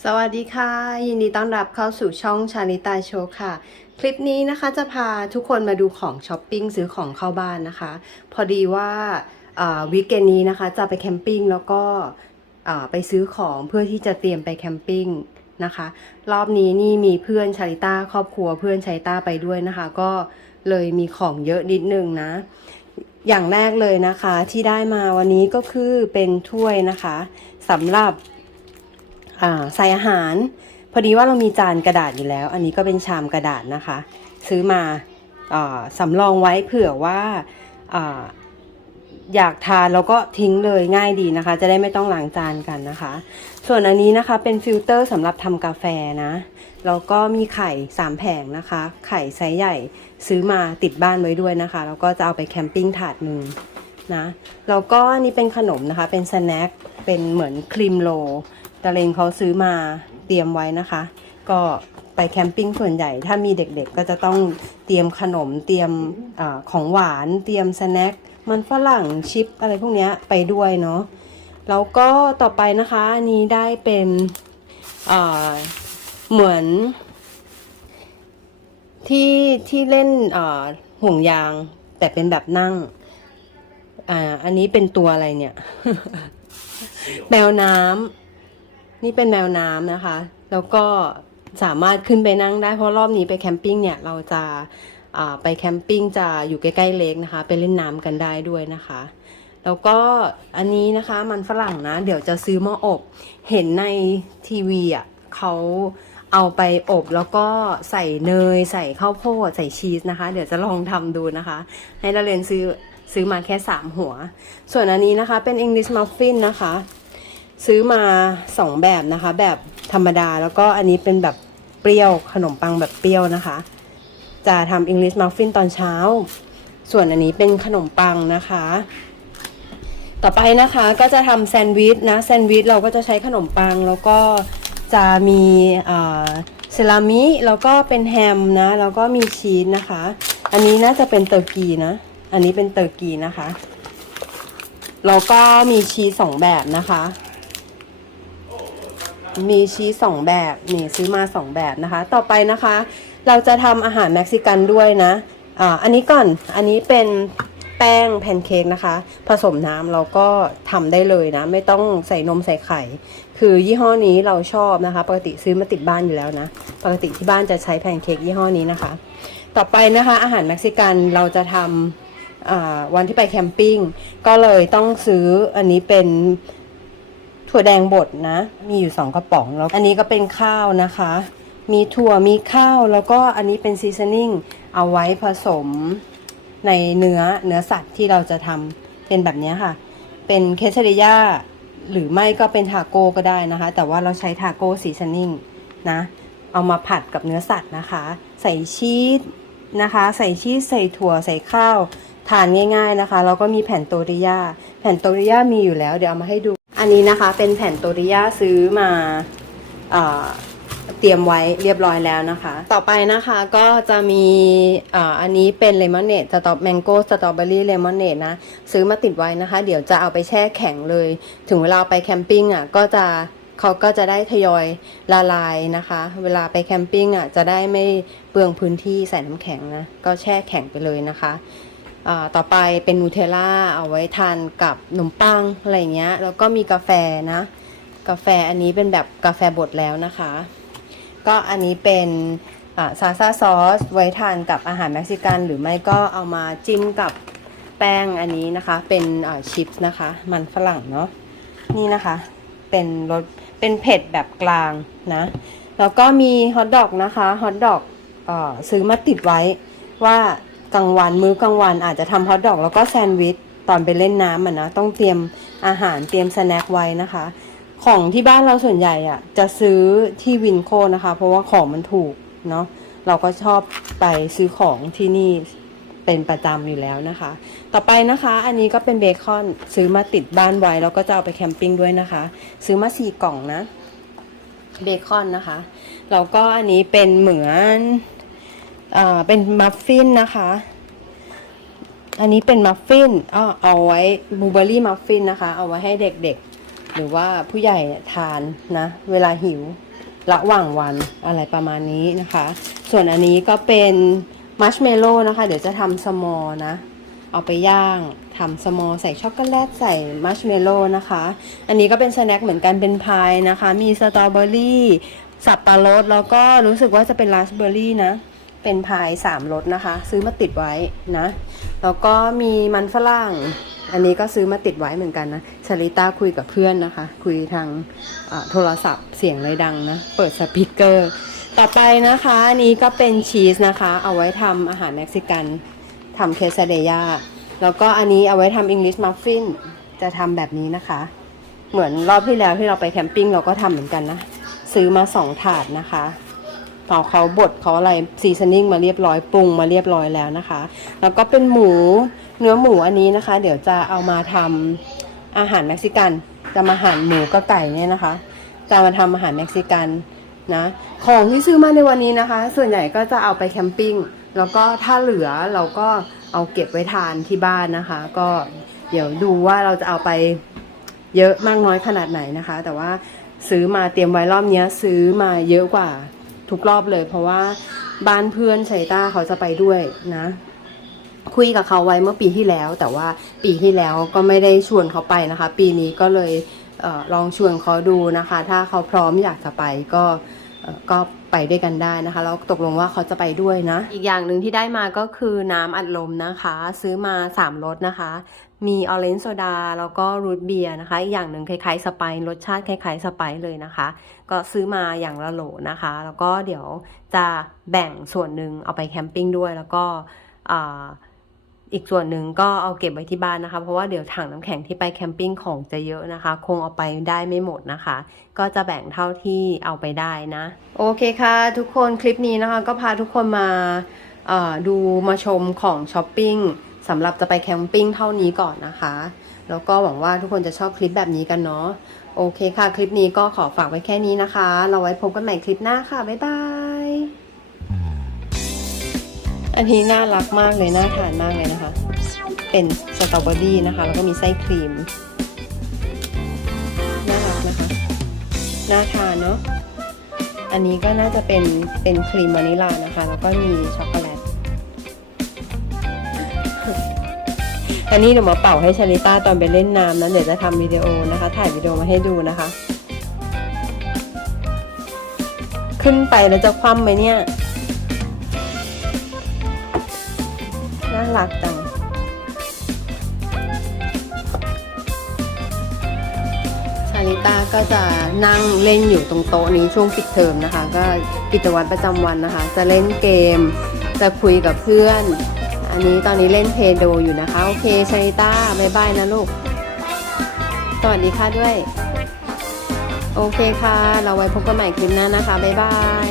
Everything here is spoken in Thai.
สวัสดีค่ะ ยินดีต้อนรับเข้าสู่ช่องชานิตาโชว์ค่ะ คลิปนี้นะคะจะพาทุกคนมาดูของช้อปปิ้งซื้อของเข้าบ้านนะคะ พอดีว่าวีคเกนนี้นะคะจะไปแคมปิ้งแล้วก็ไปซื้อของเพื่อที่จะเตรียมไปแคมปิ้งนะคะ รอบนี้นี่มีเพื่อนชาลิต้าครอบครัวเพื่อนชาลิต้าไปด้วยนะคะ ก็เลยมีของเยอะนิดนึงนะ อย่างแรกเลยนะคะที่ได้มาวันนี้ก็คือเป็นถ้วยนะคะสำหรับ ใส่อาหาร พอดีว่าเรามีจานกระดาษอยู่แล้ว อันนี้ก็เป็นชามกระดาษนะคะ ซื้อมาอสำรองไว้เผื่อว่าออยากทานแล้วก็ทิ้งเลยง่ายดีนะคะ จะได้ไม่ต้องล้างจานกันนะคะ ส่วนอันนี้นะคะเป็นฟิลเตอร์สำหรับทำกาแฟนะแล้วก็มีไข่สามแผงนะคะ ไข่ไซส์ใหญ่ซื้อมาติดบ้านไว้ด้วยนะคะ แล้วก็จะเอาไปแคมปิ้งถาดหนึ่งนะแล้วก็อันนี้เป็นขนมนะคะ เป็นสแน็คเป็นเหมือนครีมโรล ตะเลงเขาซื้อมาเตรียมไว้นะคะ ก็ไปแคมปิ้งส่วนใหญ่ ถ้ามีเด็กๆก็จะต้องเตรียมขนมเตรียมอของหวาน เตรียมสแน็คมันฝรั่งชิปอะไรพวกนี้ไปด้วยเนาะแล้วก็ต่อไปนะคะอันนี้ได้เป็นเหมือนที่ที่เล่นห่วงยาง แต่เป็นแบบนั่งอ่าอันนี้เป็นตัวอะไรเนี่ย แมวน้ำ นี่เป็นแมวน้ำนะคะ แล้วก็สามารถขึ้นไปนั่งได้เพราะรอบนี้ไปแคมปิ้งเนี่ยเราจะาไปแคมปิ้งจะอยู่ใกล้ๆเลกนะคะ ไปเล่นน้ำกันได้ด้วยนะคะ แล้วก็อันนี้นะคะมันฝรั่งนะ เดี๋ยวจะซื้อหม้ออบ เห็นในทีวีอะเขาเอาไปอบแล้วก็ใส่เนย ใส่ข้าวโพดใส่ชีสนะคะ เดี๋ยวจะลองทำดูนะคะ ให้ดาเรนซื้อซื้อมาแค่ 3 หัว ส่วนอันนี้นะคะเป็น English muffin นะคะ ซื้อมาสองแบบนะคะ แบบธรรมดาแล้วก็อันนี้เป็นแบบเปรี้ยวขนมปังแบบเปรี้ยวนะคะ จะทำ English muffin ตอนเช้า ส่วนอันนี้เป็นขนมปังนะคะ ต่อไปนะคะก็จะทำแซนด์วิชนะแซนด์วิชเราก็จะใช้ขนมปังแล้วก็จะมีเซรามิแล้วก็เป็นแฮมนะ แล้วก็มีชีสนะคะ อันนี้น่าจะเป็นเตอร์กีนะ อันนี้เป็นเตอร์กีนะคะแล้วก็มีชีสสองแบบนะคะ มีชีสสองแบบนี่ซื้อมาสองแบบนะคะ ต่อไปนะคะ เราจะทำอาหารเม็กซิกันด้วยนะอ่าอันนี้ก่อนอันนี้เป็นแป้งแพนเค้กนะคะ ผสมน้ำเราก็ทำได้เลยนะ ไม่ต้องใส่นมใส่ไข่ คือยี่ห้อนี้เราชอบนะคะ ปกติซื้อมาติดบ้านอยู่แล้วนะ ปกติที่บ้านจะใช้แพนเค้กยี่ห้อนี้นะคะ ต่อไปนะคะอาหารเม็กซิกันเราจะทำอ่าวันที่ไปแคมปิ้งก็เลยต้องซื้ออันนี้เป็น ถั่วแดงบดนะ มีอยู่สองกระป๋องแล้ว อันนี้ก็เป็นข้าวนะคะ มีถั่วมีข้าวแล้วก็อันนี้เป็นซีซันนิ่งเอาไว้ผสมในเนื้อเนื้อสัตว์ที่เราจะทำเป็นแบบนี้ค่ะ เป็นเคสเริยาหรือไม่ก็เป็นทาโก้ก็ได้นะคะ แต่ว่าเราใช้ทาโก้ซีซันนิ่งนะ เอามาผัดกับเนื้อสัตว์นะคะ ใส่ชีสนะคะ ใส่ชีสใส่ถั่วใส่ข้าว ทานง่าย ๆนะคะ แล้วก็มีแผ่นโตริยาแผ่นโตริยามีอยู่แล้ว เดี๋ยวเอามาให้ดู อันนี้นะคะเป็นแผ่นโตริยาซื้อมาอ่าเตรียมไว้เรียบร้อยแล้วนะคะ ต่อไปนะคะก็จะมีอ,อันนี้เป็นเลมอนเนดสตอแมงโก้สตรอเบอรี่เลมอนเนดนะ ซื้อมาติดไว้นะคะ เดี๋ยวจะเอาไปแช่แข็งเลย ถึงเวลาไปแคมปิ้งอะก็จะเขาก็จะได้ทยอยละลายนะคะ เวลาไปแคมปิ้งอะจะได้ไม่เปลืองพื้นที่ใส่น้ำแข็งนะ ก็แช่แข็งไปเลยนะคะ ต่อไปเป็นนูเทลล่าเอาไว้ทานกับขนมปังอะไรเงี้ย แล้วก็มีกาแฟนะ กาแฟอันนี้เป็นแบบกาแฟบดแล้วนะคะ ก็อันนี้เป็นซาซาซอสไว้ทานกับอาหารเม็กซิกัน หรือไม่ก็เอามาจิ้มกับแป้งอันนี้นะคะ เป็นชิปส์นะคะ มันฝรั่งเนาะนี่นะคะ เป็นรสเป็นเผ็ดแบบกลางนะ แล้วก็มีฮอทดอกนะคะฮอทดอกซื้อมาติดไว้ว่า กลางวันมื้อกลางวันอาจจะทำฮอทดอกแล้วก็แซนด์วิชตอนไปเล่นน้ำอะนะต้องเตรียมอาหารเตรียมสแน็คไว้นะคะ ของที่บ้านเราส่วนใหญ่อะจะซื้อที่วินโคนะคะ เพราะว่าของมันถูกเนาะเราก็ชอบไปซื้อของที่นี่เป็นประจำอยู่แล้วนะคะ ต่อไปนะคะ อันนี้ก็เป็นเบคอนซื้อมาติดบ้านไว้แล้วก็จะเอาไปแคมปิ้งด้วยนะคะ ซื้อมาสี่กล่องนะเบคอนนะคะแล้วก็อันนี้เป็นเหมือน เป็นมัฟฟินนะคะ อันนี้เป็นมัฟฟินอ้อเอาไว้บลูเบอรี่มัฟฟินนะคะ เอาไว้ให้เด็กๆ หรือว่าผู้ใหญ่ทานนะ เวลาหิวระหว่างวันอะไรประมาณนี้นะคะ ส่วนอันนี้ก็เป็นมัชเมลโล่นะคะ เดี๋ยวจะทำสมอนะ เอาไปย่างทำสมอใส่ช็อกโกแลตใส่มัชเมลโล่นะคะ อันนี้ก็เป็นสแน็คเหมือนกันเป็นพายนะคะ มีสตรอเบอรี่ สับปะรดแล้วก็รู้สึกว่าจะเป็นราสเบอร์รี่นะ เป็นพายสามรสนะคะ ซื้อมาติดไว้นะ แล้วก็มีมันฝรั่ง อันนี้ก็ซื้อมาติดไว้เหมือนกันนะชลิต้าคุยกับเพื่อนนะคะ คุยทางโทรศัพท์เสียงเลยดังนะ เปิดสปีกเกอร์ ต่อไปนะคะอันนี้ก็เป็นชีสนะคะ เอาไว้ทำอาหารเม็กซิกันทำเคซาเดยาแล้วก็อันนี้เอาไว้ทำอังกฤษมัฟฟินจะทำแบบนี้นะคะ เหมือนรอบที่แล้วที่เราไปแคมปิ้งเราก็ทำเหมือนกันนะ ซื้อมาสองถาดนะคะ พอเขาบดเขาอะไรซีซันนิ่งมาเรียบร้อยปรุงมาเรียบร้อยแล้วนะคะ แล้วก็เป็นหมูเนื้อหมูอันนี้นะคะ เดี๋ยวจะเอามาทำอาหารเม็กซิกัน จะมาหั่นหมูกับไก่เนี่ยนะคะ จะมาทำอาหารเม็กซิกันนะของที่ซื้อมาในวันนี้นะคะ ส่วนใหญ่ก็จะเอาไปแคมปิ้งแล้วก็ถ้าเหลือเราก็เอาเก็บไว้ทานที่บ้านนะคะ ก็เดี๋ยวดูว่าเราจะเอาไปเยอะมากน้อยขนาดไหนนะคะ แต่ว่าซื้อมาเตรียมไว้รอบนี้ซื้อมาเยอะกว่า ทุกรอบเลย เพราะว่าบ้านเพื่อนชัยต้าเขาจะไปด้วยนะ คุยกับเขาไว้เมื่อปีที่แล้ว แต่ว่าปีที่แล้วก็ไม่ได้ชวนเขาไปนะคะ ปีนี้ก็เลยเออลองชวนเขาดูนะคะ ถ้าเขาพร้อมอยากจะไปก็ก็ ไปด้วยกันได้นะคะ แล้วตกลงว่าเขาจะไปด้วยนะ อีกอย่างหนึ่งที่ได้มาก็คือน้ำอัดลมนะคะ ซื้อมา 3รสนะคะ มีออเรนจ์โซดาแล้วก็รูทเบียร์นะคะ อีกอย่างหนึ่งคล้ายๆสไปร์รสชาติคล้ายๆสไปร์เลยนะคะ ก็ซื้อมาอย่างละโหลนะคะ แล้วก็เดี๋ยวจะแบ่งส่วนหนึ่งเอาไปแคมปิ้งด้วยแล้วก็อ่า อีกส่วนหนึ่งก็เอาเก็บไว้ที่บ้านนะคะ เพราะว่าเดี๋ยวถังน้ำแข็งที่ไปแคมปิ้งของจะเยอะนะคะ คงเอาไปได้ไม่หมดนะคะ ก็จะแบ่งเท่าที่เอาไปได้นะ โอเคค่ะ ทุกคนคลิปนี้นะคะ ก็พาทุกคนมาดูมาชมของช้อปปิ้งสำหรับจะไปแคมปิ้งเท่านี้ก่อนนะคะ แล้วก็หวังว่าทุกคนจะชอบคลิปแบบนี้กันเนาะโอเคค่ะ คลิปนี้ก็ขอฝากไว้แค่นี้นะคะ เราไว้พบกันใหม่คลิปหน้าค่ะ บ๊ายบาย อันนี้น่ารักมากเลยน่าทานมากเลยนะคะ เป็นสตรอเบอรี่นะคะ แล้วก็มีไส้ครีม น่ารักนะคะ น่าทานเนาะ อันนี้ก็น่าจะเป็นเป็นครีมวานิลานะคะ แล้วก็มีช็อกโกแลต อันนี้เดี๋ยวมาเป่าให้ชาลิต้าตอนไปเล่นน้ำนะเดี๋ยวจะทำวิดีโอนะคะ ถ่ายวิดีโอมาให้ดูนะคะ ขึ้นไปแล้วจะคว่ำไหมเนี่ย รักจัง ชาลิตาก็จะนั่งเล่นอยู่ตรงโต๊ะนี้ช่วงปิดเทอมนะคะ ก็กิจวัตรประจำวันนะคะ จะเล่นเกม จะคุยกับเพื่อน อันนี้ตอนนี้เล่นเพโดอยู่นะคะ โอเค ชาลิตาบายบายนะลูก สวัสดีค่ะด้วย โอเคค่ะ เราไว้พบกันใหม่คลิปหน้านะคะ บ๊ายบาย